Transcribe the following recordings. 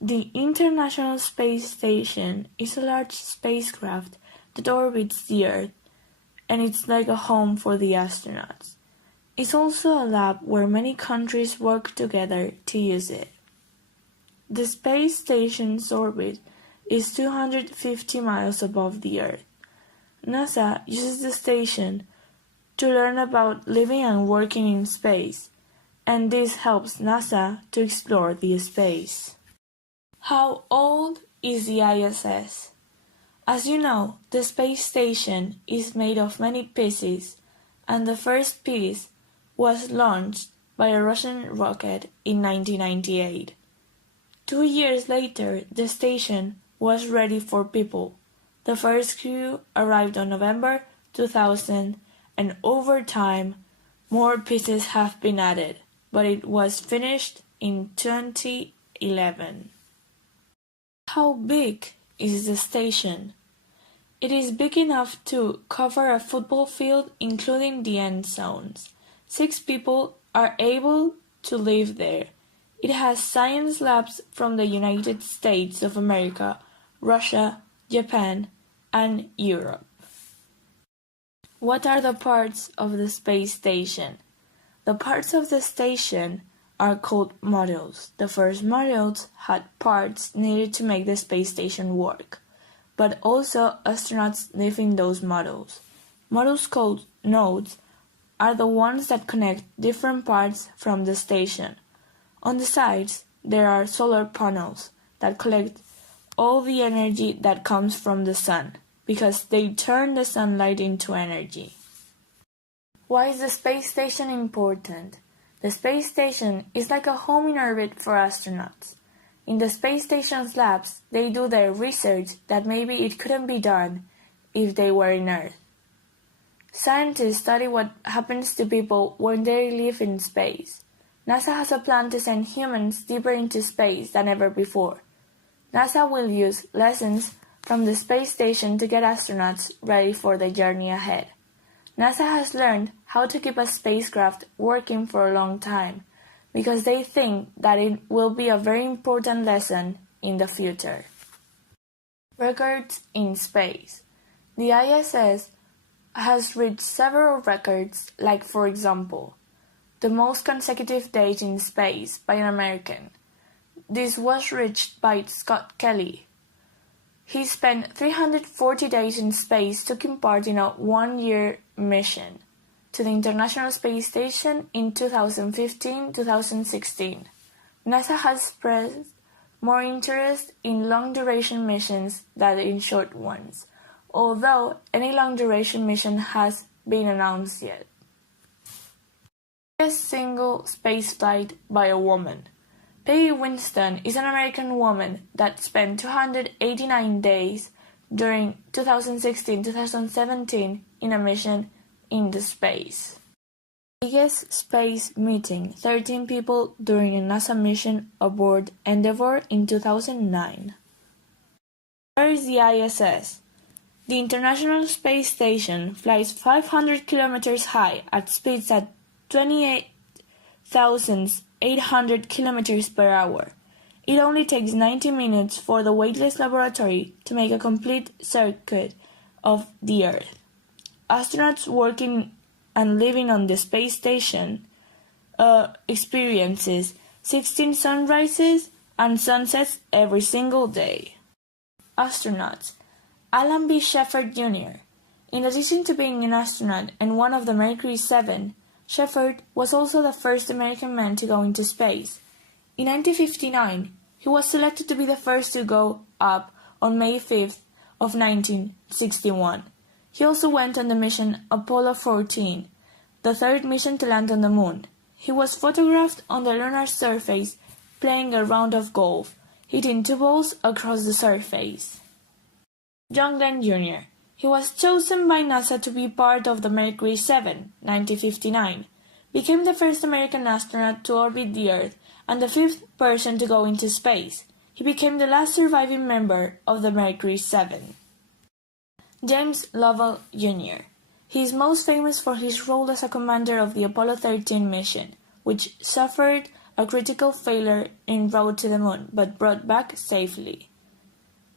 The International Space Station is a large spacecraft that orbits the Earth, and it's like a home for the astronauts. It's also a lab where many countries work together to use it. The space station's orbit is 250 miles above the Earth. NASA uses the station to learn about living and working in space, and this helps NASA to explore the space. How old is the ISS? As you know, the space station is made of many pieces, and the first piece was launched by a Russian rocket in 1998. 2 years later, the station was ready for people. The first crew arrived on November 2000, and over time, more pieces have been added, but it was finished in 2011. How big is the station? It is big enough to cover a football field, including the end zones. 6 people are able to live there. It has science labs from the United States of America, Russia, Japan, and Europe. What are the parts of the space station? The parts of the station are called modules. The first modules had parts needed to make the space station work, but also astronauts live in those modules. Modules called nodes are the ones that connect different parts from the station. On the sides, there are solar panels that collect all the energy that comes from the sun, because they turn the sunlight into energy. Why is the space station important? The space station is like a home in orbit for astronauts. In the space station's labs, they do their research that maybe it couldn't be done if they were in Earth. Scientists study what happens to people when they live in space. NASA has a plan to send humans deeper into space than ever before. NASA will use lessons from the space station to get astronauts ready for the journey ahead. NASA has learned how to keep a spacecraft working for a long time because they think that it will be a very important lesson in the future. Records in space. The ISS has reached several records, like for example, the most consecutive days in space by an American. This was reached by Scott Kelly. He spent 340 days in space taking part in a 1-year mission to the International Space Station in 2015-2016. NASA has expressed more interest in long-duration missions than in short ones, although any long-duration mission has been announced yet. A single spaceflight by a woman. Peggy Winston is an American woman that spent 289 days during 2016-2017 in a mission in the space. Biggest space meeting, 13 people during a NASA mission aboard Endeavour in 2009. Where is the ISS? The International Space Station flies 500 kilometers high at speeds at 28,800 kilometers per hour. It only takes 90 minutes for the weightless laboratory to make a complete circuit of the Earth. Astronauts working and living on the space station experiences 16 sunrises and sunsets every single day. Astronauts. Alan B. Shepard Jr. In addition to being an astronaut and one of the Mercury 7, Shepard was also the first American man to go into space. In 1959, he was selected to be the first to go up on May 5th of 1961. He also went on the mission Apollo 14, the third mission to land on the moon. He was photographed on the lunar surface playing a round of golf, hitting 2 balls across the surface. John Glenn Jr. He was chosen by NASA to be part of the Mercury 7, 1959, became the first American astronaut to orbit the Earth and the 5th person to go into space. He became the last surviving member of the Mercury 7. James Lovell Jr. He is most famous for his role as a commander of the Apollo 13 mission, which suffered a critical failure en route to the moon, but brought back safely.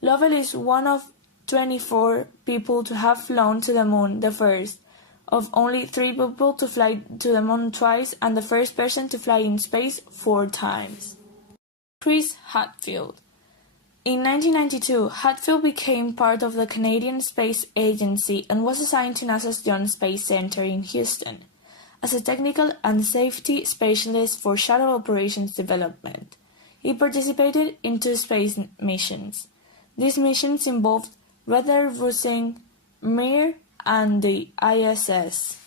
Lovell is one of 24 people to have flown to the moon, the first of only 3 people to fly to the moon twice, and the first person to fly in space 4 times. Chris Hatfield. In 1992, Hatfield became part of the Canadian Space Agency and was assigned to NASA's Jones Space Center in Houston as a technical and safety specialist for shuttle operations development. He participated in 2 space missions. These missions involved rendezvousing Mir and the ISS.